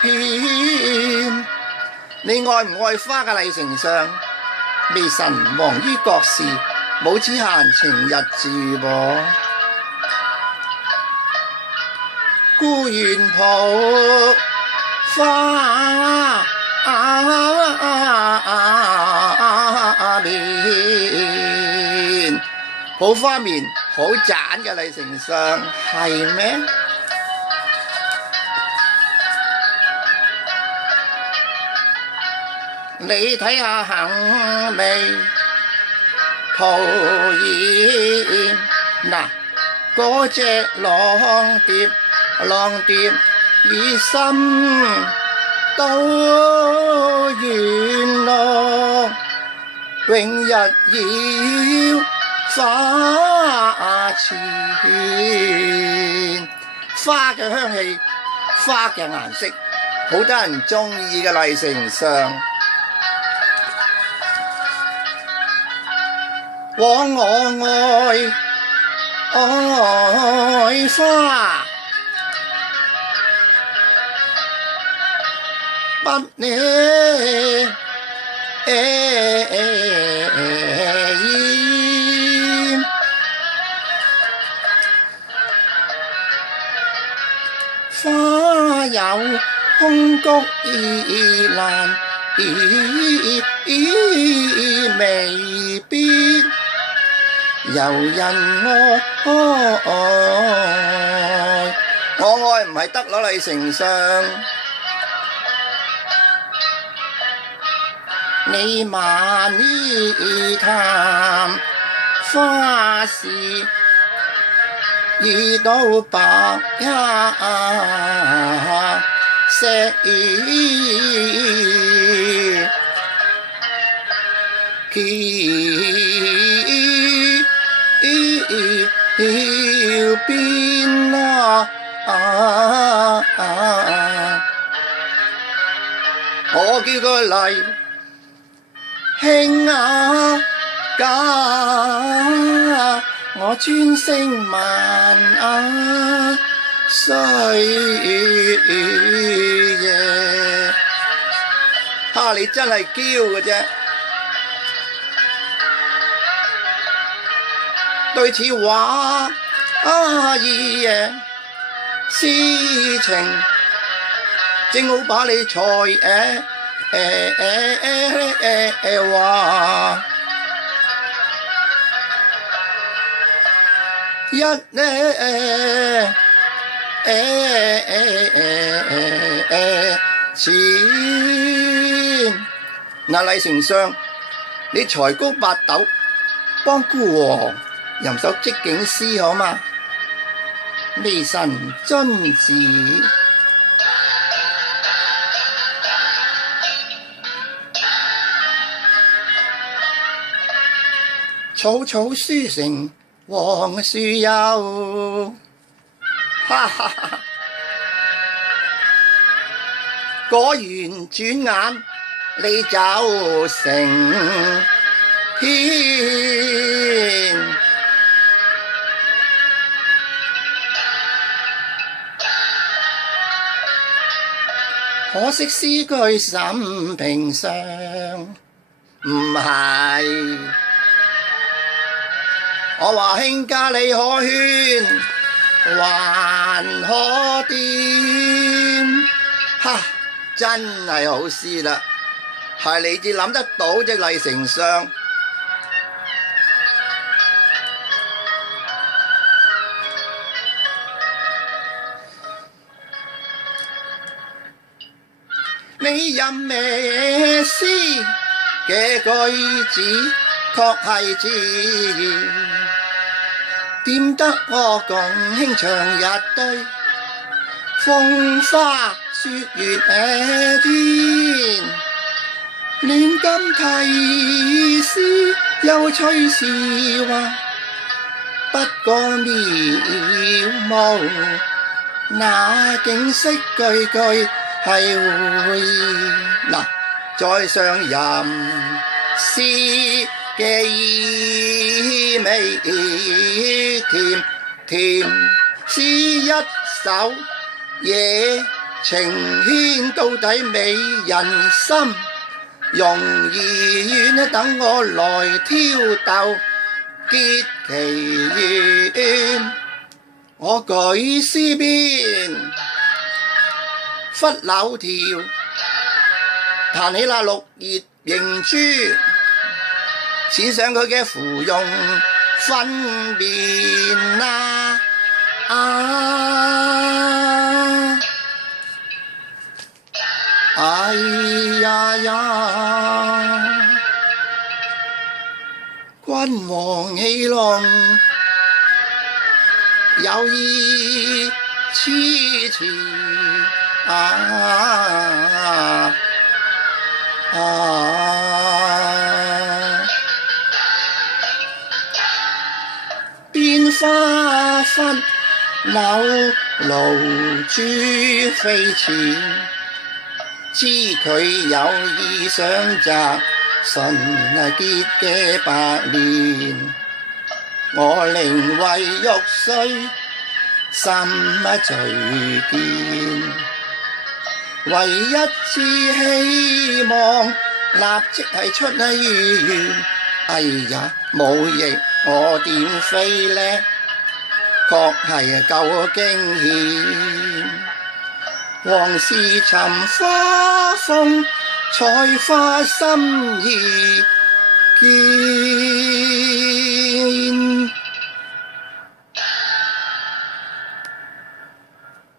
片。你愛唔愛花嘅麗丞相？微臣忙於國事，冇此閒情逸致噃。孤園抱花面，抱花面好盞嘅麗丞相，係咩？你睇下杏眉桃葉，嗱嗰隻浪蝶以心都圓落，永日要花前。花嘅香氣，花嘅顏色，好多人鍾意嘅麗丞相。枉我愛花，不念花有空谷意難，未必有人愛。我愛唔係得攞麗丞相，你萬意談花事，遇到白石橋邊我叫佢嚟興家，我專聲萬歲爺。你真係嬌嘅啫。對此話兒詩情，正好把你才話一錢。嗱，麗丞相，你才高八斗，幫孤王吟首即景詩好嘛？微臣遵旨。草草書成黃樹幽，哈哈哈！果然轉眼你就成天。可惜詩句甚平常，唔係。我話卿家你可勸，還可掂。哈！真係好詩啦，係你至諗得到啫，麗丞相。你吟咩詩嘅句子確係自然，點得我共卿長日對，風花雪月天，亂咁題詩又趣事話，不過渺無那景色句句係會嗱，在上吟詩嘅意味甜，甜詩一首，野情牽到底美人心，容易怨等我來挑逗結其緣。我舉詩篇忽柳條，彈起那綠葉凝珠，淺上佢嘅芙蓉粉面哎呀呀，君王戲弄有意痴纏變花忽柳露珠飛前，知佢有意想摘純潔嘅白蓮，我寧為玉碎心隨見，唯一之希望立即係出醫院。哎呀，冇翼我點飛呢？確係夠驚險。往事尋花縫，採花心意見。